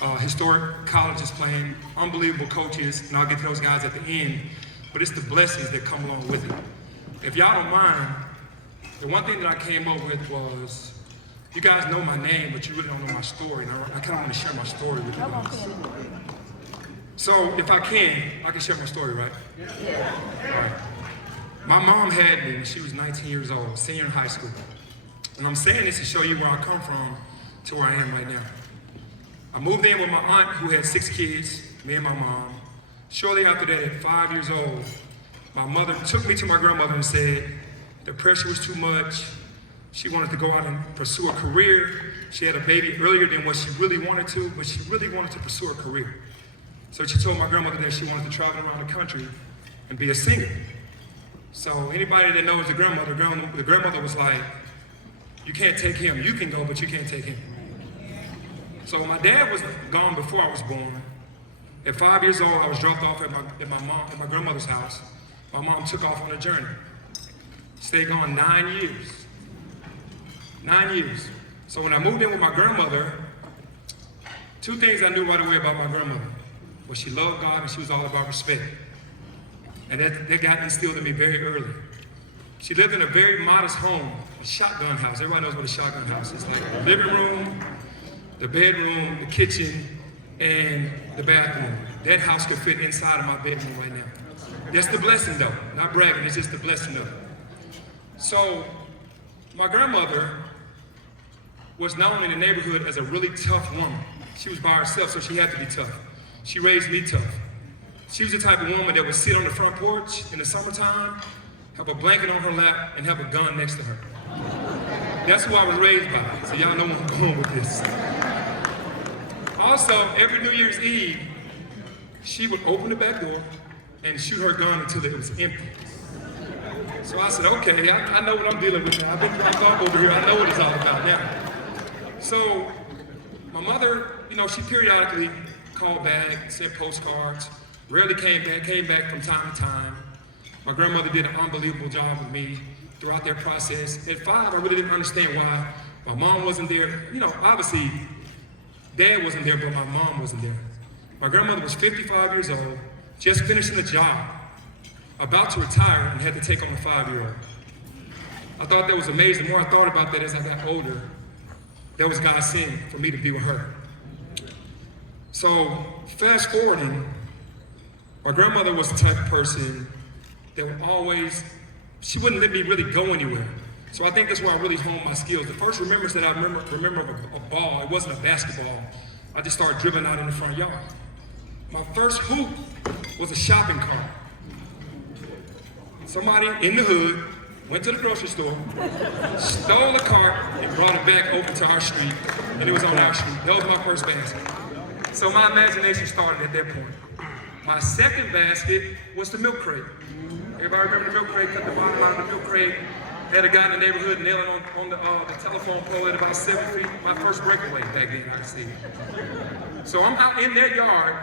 historic colleges playing, unbelievable coaches, and I'll get to those guys at the end, but it's the blessings that come along with it. If y'all don't mind, the one thing that I came up with was, you guys know my name, but you really don't know my story, and I kind of want to share my story with you guys. So, if I can share my story, right? Yeah. All right. My mom had me when she was 19 years old, senior in high school. And I'm saying this to show you where I come from to where I am right now. I moved in with my aunt who had 6 kids, me and my mom. Shortly after that, at 5 years old, my mother took me to my grandmother and said the pressure was too much. She wanted to go out and pursue a career. She had a baby earlier than what she really wanted to, but she really wanted to pursue a career. So she told my grandmother that she wanted to travel around the country and be a singer. So anybody that knows the grandmother was like, you can't take him. You can go, but you can't take him. So my dad was gone before I was born. At 5 years old, I was dropped off at my grandmother's house. My mom took off on a journey. Stayed gone 9 years. 9 years. So when I moved in with my grandmother, 2 things I knew right away about my grandmother. Well, she loved God and she was all about respect. And that got instilled in me very early. She lived in a very modest home, a shotgun house. Everybody knows what a shotgun house is. Like the living room, the bedroom, the kitchen, and the bathroom. That house could fit inside of my bedroom right now. That's the blessing though, not bragging, it's just the blessing of it. So, my grandmother was known in the neighborhood as a really tough woman. She was by herself, so she had to be tough. She raised me tough. She was the type of woman that would sit on the front porch in the summertime, have a blanket on her lap, and have a gun next to her. That's who I was raised by, so y'all know where I'm going with this. Also, every New Year's Eve, she would open the back door and shoot her gun until it was empty. So I said, okay, I know what I'm dealing with now. I've been dropped off over here, I know what it's all about now. So, my mother, she periodically called back, sent postcards, rarely came back from time to time. My grandmother did an unbelievable job with me throughout that process. At 5, I really didn't understand why my mom wasn't there. Obviously, Dad wasn't there, but my mom wasn't there. My grandmother was 55 years old, just finishing a job, about to retire, and had to take on a 5-year-old. I thought that was amazing. The more I thought about that as I got older, that was God's sin for me to be with her. So, fast forwarding, my grandmother was the type of person that would always, she wouldn't let me really go anywhere. So I think that's where I really honed my skills. The first remembrance that I remember of a ball, it wasn't a basketball. I just started dribbling out in the front yard. My first hoop was a shopping cart. Somebody in the hood went to the grocery store, stole the cart, and brought it back over to our street, and it was on our street. That was my first basket. So my imagination started at that point. My second basket was the milk crate. Everybody remember the milk crate? Cut the bottom out of the milk crate. Had a guy in the neighborhood nail it on the telephone pole at about 7 feet. My first breakaway back then, I could see. So I'm out in that yard,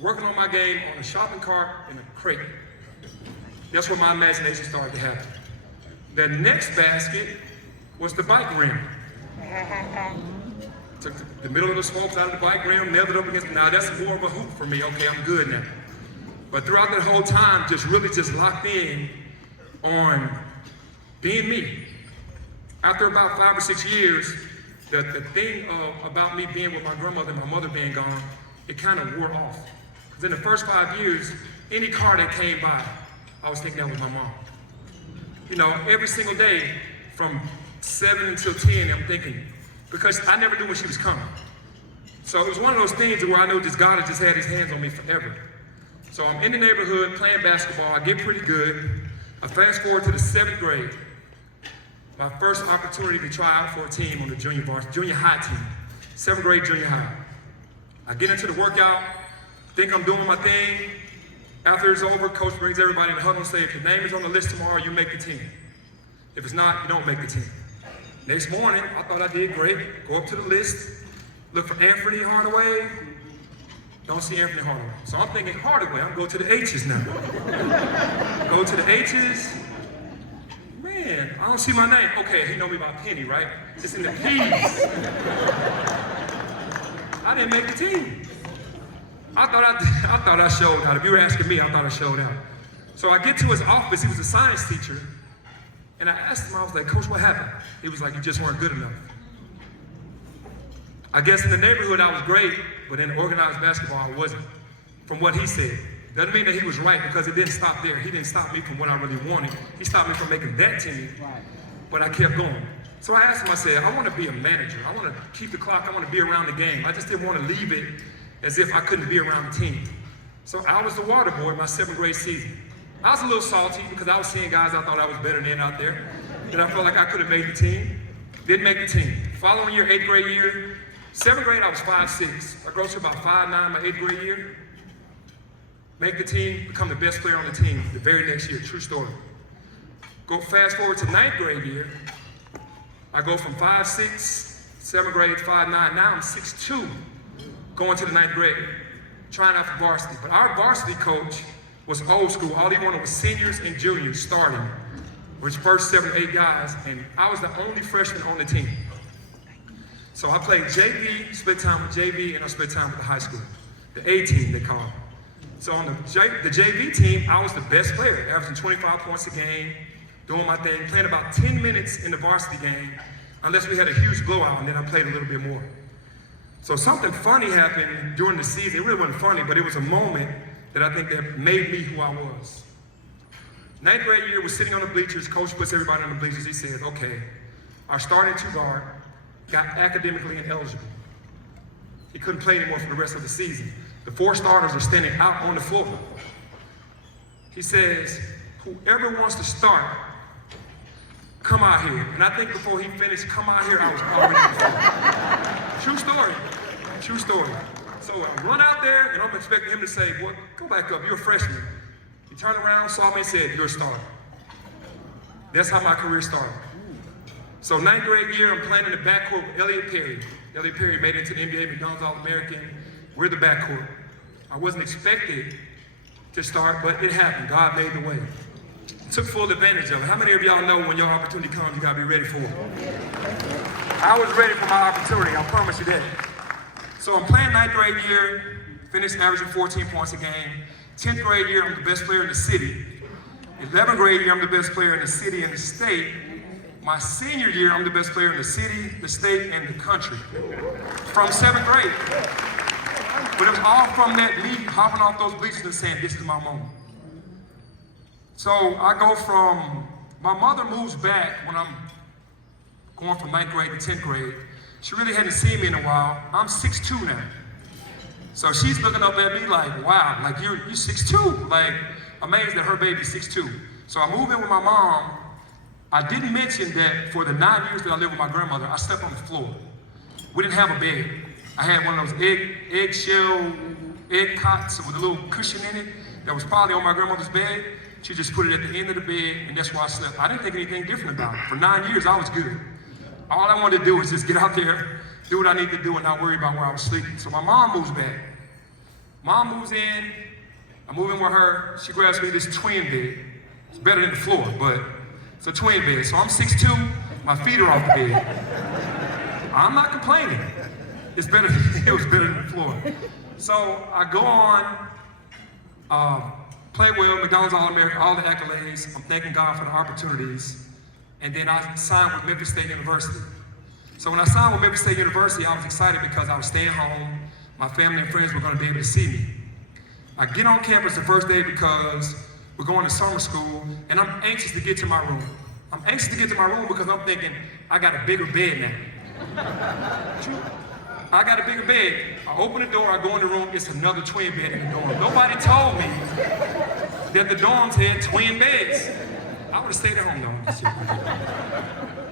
working on my game on a shopping cart and a crate. That's where my imagination started to happen. The next basket was the bike rim. Took the middle of the spokes out of the bike rim, nailed it up against, now that's more of a hoop for me, okay, I'm good now. But throughout that whole time, just locked in on being me. After about 5 or 6 years, the thing about me being with my grandmother and my mother being gone, it kind of wore off. Because in the first 5 years, any car that came by, I was thinking that was my mom. Every single day, from 7 until 10, I'm thinking, because I never knew when she was coming. So it was one of those things where I know just God had just had his hands on me forever. So I'm in the neighborhood playing basketball, I get pretty good. I fast forward to the 7th grade. My first opportunity to try out for a team on the junior high team. 7th grade junior high. I get into the workout, think I'm doing my thing. After it's over, coach brings everybody in the huddle and says, if your name is on the list tomorrow, you make the team. If it's not, you don't make the team. Next morning, I thought I did great. Go up to the list, look for Anthony Hardaway. Don't see Anthony Hardaway. So I'm thinking Hardaway, I'm going to the H's now. Go to the H's. Man, I don't see my name. Okay, he know me by Penny, right? It's in the P's. I didn't make the team. I thought I showed out. If you were asking me, I thought I showed out. So I get to his office, he was a science teacher, and I asked him, I was like, Coach, what happened? He was like, you just weren't good enough. I guess in the neighborhood I was great, but in organized basketball I wasn't, from what he said. Doesn't mean that he was right, because it didn't stop there. He didn't stop me from what I really wanted. He stopped me from making that team, but I kept going. So I asked him, I said, I want to be a manager. I want to keep the clock. I want to be around the game. I just didn't want to leave it as if I couldn't be around the team. So I was the water boy my 7th grade season. I was a little salty because I was seeing guys I thought I was better than out there. And I felt like I could have made the team. Didn't make the team. Following year, 8th grade year, 7th grade I was 5'6". I grew to about 5'9" my 8th grade year. Make the team, become the best player on the team the very next year, true story. Go fast forward to 9th grade year. I go from 5'6", 7th grade, 5'9", now I'm 6'2", going to the 9th grade, trying out for varsity. But our varsity coach was old school. All he wanted was seniors and juniors starting, which first 7 or 8 guys, and I was the only freshman on the team. So I played JV, split time with JV, and I split time with the high school, the A team they call it. So on the JV team, I was the best player, averaging 25 points a game, doing my thing, playing about 10 minutes in the varsity game, unless we had a huge blowout, and then I played a little bit more. So something funny happened during the season. It really wasn't funny, but it was a moment that I think that made me who I was. 9th grade year, we're sitting on the bleachers. Coach puts everybody on the bleachers. He says, okay, our starting 2 guard got academically ineligible. He couldn't play anymore for the rest of the season. The 4 starters are standing out on the floor. He says, whoever wants to start, come out here. And I think before he finished, come out here, I was already on the floor. True story. True story. So I run out there, and I'm expecting him to say, boy, go back up, you're a freshman. He turned around, saw me, and said, you're a starter. That's how my career started. So 9th grade year, I'm playing in the backcourt with Elliot Perry. Elliot Perry made it to the NBA, McDonald's All-American. We're the backcourt. I wasn't expected to start, but it happened. God made the way. Took full advantage of it. How many of y'all know when your opportunity comes, you gotta be ready for it? I was ready for my opportunity, I promise you that. So I'm playing 9th grade year, finished averaging 14 points a game. 10th grade year, I'm the best player in the city. 11th grade year, I'm the best player in the city and the state. My senior year, I'm the best player in the city, the state, and the country. From 7th grade. But it was all from that league, hopping off those bleachers and saying, this is my moment. So I go from, my mother moves back when I'm going from 9th grade to 10th grade. She really hadn't seen me in a while. I'm 6'2" now. So she's looking up at me like, wow, like you're 6'2", like amazed that her baby's 6'2". So I move in with my mom. I didn't mention that for the 9 years that I lived with my grandmother, I slept on the floor. We didn't have a bed. I had one of those eggshell cots with a little cushion in it that was probably on my grandmother's bed. She just put it at the end of the bed, and that's where I slept. I didn't think anything different about it. For 9 years, I was good. All I wanted to do was just get out there, do what I need to do, and not worry about where I was sleeping. So my mom moves back. Mom moves in. I move in with her. She grabs me this twin bed. It's better than the floor, but it's a twin bed. So I'm 6'2", my feet are off the bed. I'm not complaining. It's better, it was better than the floor. So I go on, play well, McDonald's All-American, all the accolades. I'm thanking God for the opportunities. And then I signed with Memphis State University. So when I signed with Memphis State University, I was excited because I was staying home. My family and friends were going to be able to see me. I get on campus the first day because we're going to summer school, and I'm anxious to get to my room. I'm anxious to get to my room because I'm thinking, I got a bigger bed now. I got a bigger bed. I open the door, I go in the room, it's another twin bed in the dorm. Nobody told me that the dorms had twin beds. I would have stayed at home though.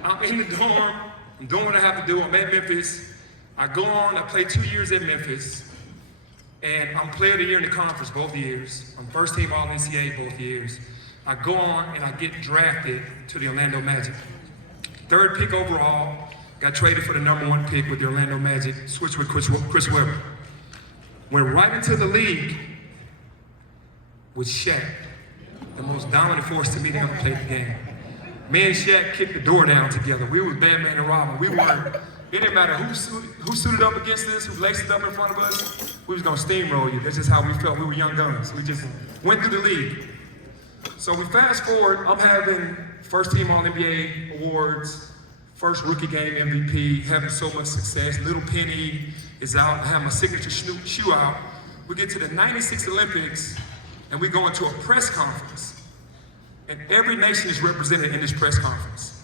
I'm in the dorm, I'm doing what I have to do, I'm at Memphis. I go on, I play 2 years at Memphis, and I'm player of the year in the conference both years. I'm first team All-NCAA both years. I go on and I get drafted to the Orlando Magic. 3rd pick overall, got traded for the #1 pick with the Orlando Magic, switched with Chris Webber. Went right into the league with Shaq, the most dominant force to me that ever played the game. Me and Shaq kicked the door down together. We were Batman and Robin. We weren't It didn't matter who suited up against us, who laced up in front of us, we was gonna steamroll you. That's just how we felt. We were young guns. We just went through the league. So we fast forward, I'm having first team All-NBA awards, first rookie game MVP, having so much success. Little Penny is out, I have my signature shoe out. We get to the 96 Olympics, and we go into a press conference. And every nation is represented in this press conference.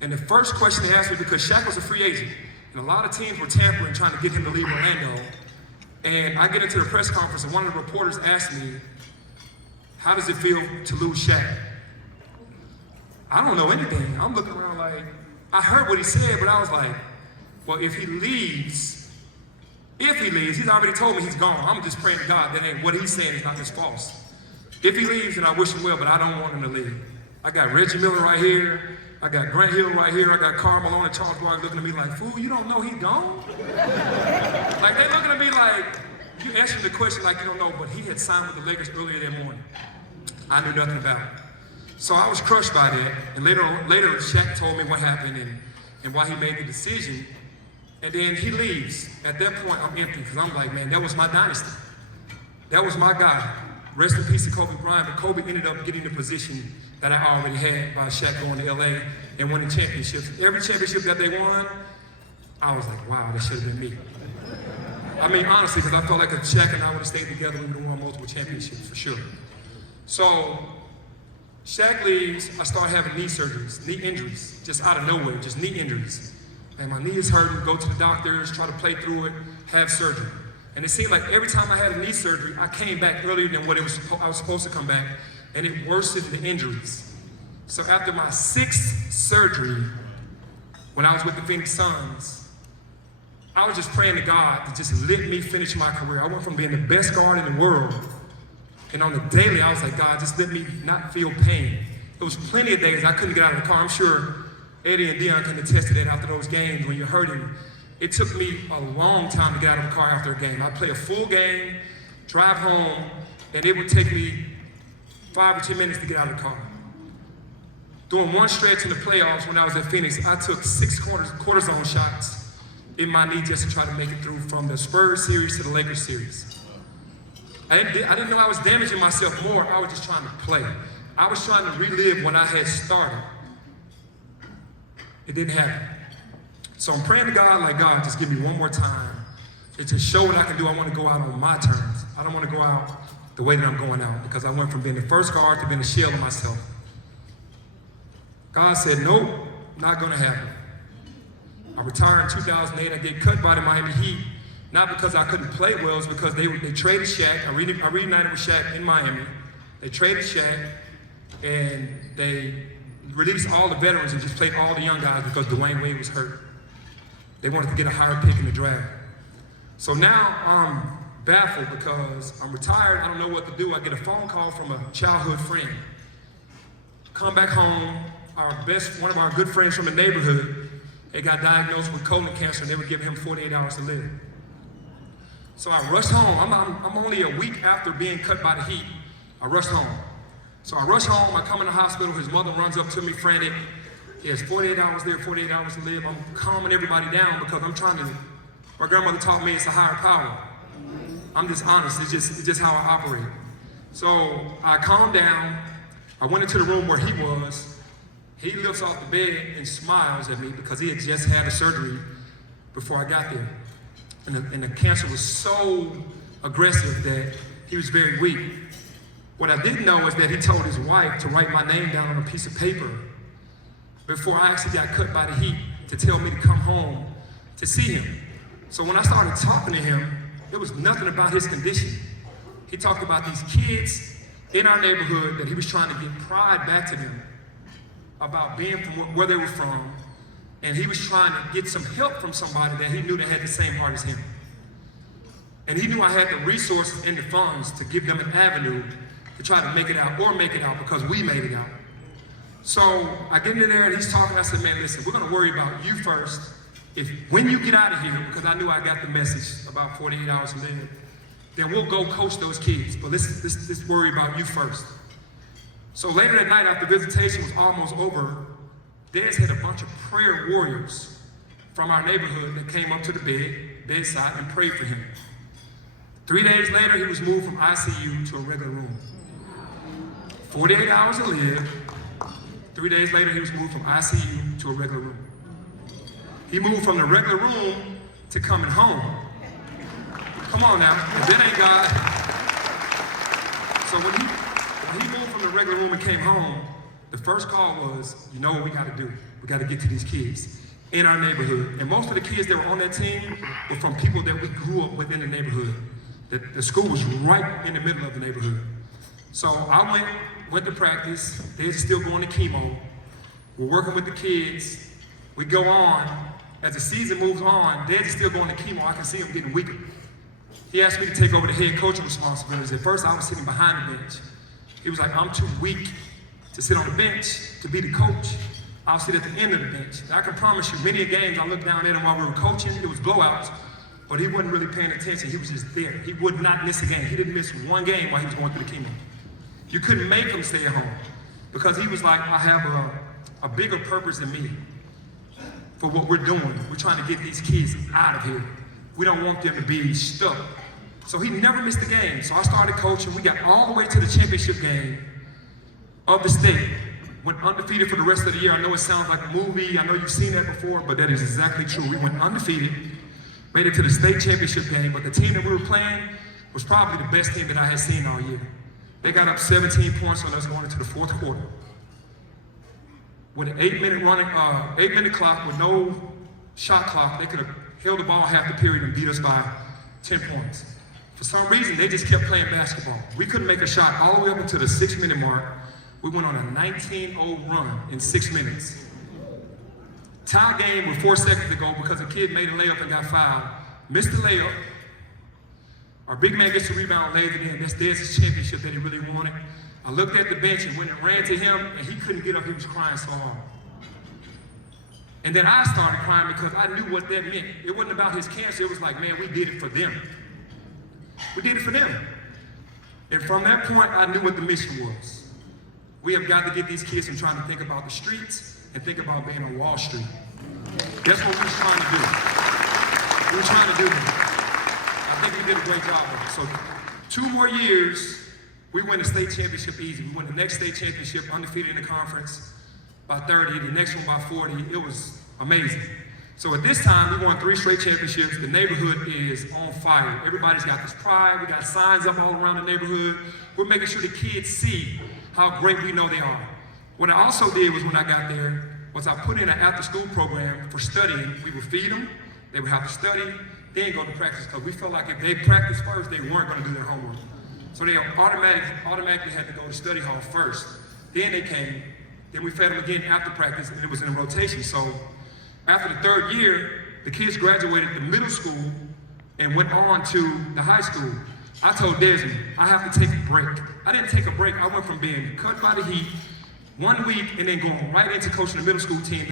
And the first question they asked me, because Shaq was a free agent, and a lot of teams were tampering trying to get him to leave Orlando. And I get into the press conference, and one of the reporters asked me, how does it feel to lose Shaq? I don't know anything. I'm looking around like, I heard what he said, but I was like, well, if he leaves, he's already told me he's gone. I'm just praying to God that what he's saying is not just false. If he leaves, then I wish him well, but I don't want him to leave. I got Reggie Miller right here. I got Grant Hill right here. I got Karl Malone and Charles Barkley looking at me like, fool, you don't know he's gone? Like, they looking at me like, you answered the question like you don't know, but he had signed with the Lakers earlier that morning. I knew nothing about it. So I was crushed by that, and later Shaq told me what happened and why he made the decision, and then he leaves. At that point, I'm empty, because I'm like, man, that was my dynasty. That was my guy. Rest in peace to Kobe Bryant, but Kobe ended up getting the position that I already had by Shaq going to LA and winning championships. Every championship that they won, I was like, wow, that should have been me. I mean, honestly, because I felt like if Shaq and I would have stayed together, we would have won multiple championships, for sure. So, Shaq leaves, I start having knee surgeries, knee injuries, just out of nowhere, just knee injuries. And my knee is hurting, go to the doctors, try to play through it, have surgery. And it seemed like every time I had a knee surgery, I came back earlier than what I was supposed to come back, and it worsened the injuries. So after my 6th surgery, when I was with the Phoenix Suns, I was just praying to God to just let me finish my career. I went from being the best guard in the world, and on the daily, I was like, God, just let me not feel pain. There was plenty of days I couldn't get out of the car. I'm sure Eddie and Deion can attest to that after those games when you're hurting. It took me a long time to get out of the car after a game. I'd play a full game, drive home, and it would take me 5 or 10 minutes to get out of the car. During one stretch in the playoffs when I was at Phoenix, I took 6 cortisone shots in my knee just to try to make it through from the Spurs series to the Lakers series. I didn't know I was damaging myself more. I was just trying to play. I was trying to relive what I had started. It didn't happen. So I'm praying to God like, God, just give me one more time to just show what I can do. I want to go out on my terms. I don't want to go out the way that I'm going out, because I went from being the first guard to being a shell of myself. God said, nope, not going to happen. I retired in 2008. I get cut by the Miami Heat, not because I couldn't play well, it's because they traded Shaq. I reunited with Shaq in Miami. They traded Shaq, and they released all the veterans and just played all the young guys because Dwayne Wade was hurt. They wanted to get a higher pick in the draft. So now I'm baffled because I'm retired, I don't know what to do. I get a phone call from a childhood friend. Come back home, one of our good friends from the neighborhood, they got diagnosed with colon cancer, and they were giving him 48 hours to live. So I rushed home. I'm only a week after being cut by the Heat. I rushed home. So I rush home, I come in the hospital, his mother runs up to me frantic. He has 48 hours there, 48 hours to live. I'm calming everybody down because I'm trying to, my grandmother taught me it's a higher power. I'm just honest, it's just how I operate. So I calmed down, I went into the room where he was. He lifts off the bed and smiles at me because he had just had a surgery before I got there. And the cancer was so aggressive that he was very weak. What I didn't know is that he told his wife to write my name down on a piece of paper before I actually got cut by the Heat to tell me to come home to see him. So when I started talking to him, there was nothing about his condition. He talked about these kids in our neighborhood that he was trying to get pride back to them about being from where they were from, and he was trying to get some help from somebody that he knew that had the same heart as him. And he knew I had the resources and the funds to give them an avenue to try to make it out, or make it out because we made it out. So I get in there and he's talking, I said, man, listen, we're gonna worry about you first. When you get out of here, because I knew I got the message about 48 hours to live, then we'll go coach those kids, but let's worry about you first. So later that night, after visitation was almost over, Des had a bunch of prayer warriors from our neighborhood that came up to the bedside and prayed for him. 3 days later, he was moved from ICU to a regular room. 48 hours to live. 3 days later, he was moved from ICU to a regular room. He moved from the regular room to coming home. Come on now, if that ain't God. So when he moved from the regular room and came home, the first call was, you know what we gotta do? We gotta get to these kids in our neighborhood. And most of the kids that were on that team were from people that we grew up with in the neighborhood. The school was right in the middle of the neighborhood. So I went to practice. They were still going to chemo. We're working with the kids. We go on. As the season moves on, they're still going to chemo. I can see them getting weaker. He asked me to take over the head coaching responsibilities. At first, I was sitting behind the bench. He was like, I'm too weak to sit on the bench, to be the coach. I'll sit at the end of the bench. I can promise you, many games I looked down at him while we were coaching. It was blowouts, but he wasn't really paying attention. He was just there. He would not miss a game. He didn't miss one game while he was going through the chemo. You couldn't make him stay at home because he was like, I have a bigger purpose than me for what we're doing. We're trying to get these kids out of here. We don't want them to be stuck. So he never missed a game. So I started coaching. We got all the way to the championship game of the state. Went undefeated for the rest of the year. I know it sounds like a movie. I know you've seen that before, but that is exactly true. We went undefeated, made it to the state championship game, but the team that we were playing was probably the best team that I had seen all year. They got up 17 points on us going into the fourth quarter. With an 8-minute clock with no shot clock, they could have held the ball half the period and beat us by 10 points. For some reason, they just kept playing basketball. We couldn't make a shot all the way up until the 6-minute mark. We went on a 19-0 run in 6 minutes. Tie game with 4 seconds to go because a kid made a layup and got fouled. Missed the layup. Our big man gets the rebound, lays it in. That's Darius' championship that he really wanted. I looked at the bench and went and ran to him, and he couldn't get up. He was crying so hard. And then I started crying because I knew what that meant. It wasn't about his cancer. It was like, man, we did it for them. We did it for them. And from that point, I knew what the mission was. We have got to get these kids from trying to think about the streets and think about being on Wall Street. That's what we were trying to do. We were trying to do that. I think we did a great job of it. So 2 more years, we win the state championship easy. We won the next state championship undefeated in the conference by 30, the next one by 40. It was amazing. So at this time, we won 3 straight championships. The neighborhood is on fire. Everybody's got this pride. We got signs up all around the neighborhood. We're making sure the kids see how great we know they are. What I also did was when I got there, was I put in an after-school program for studying. We would feed them, they would have to study, then go to practice, because we felt like if they practiced first, they weren't going to do their homework. So they automatically had to go to study hall first. Then they came, then we fed them again after practice, and it was in a rotation. So after the 3rd year, the kids graduated the middle school and went on to the high school. I told Desmond, I have to take a break. I didn't take a break. I went from being cut by the heat 1 week and then going right into coaching the middle school team.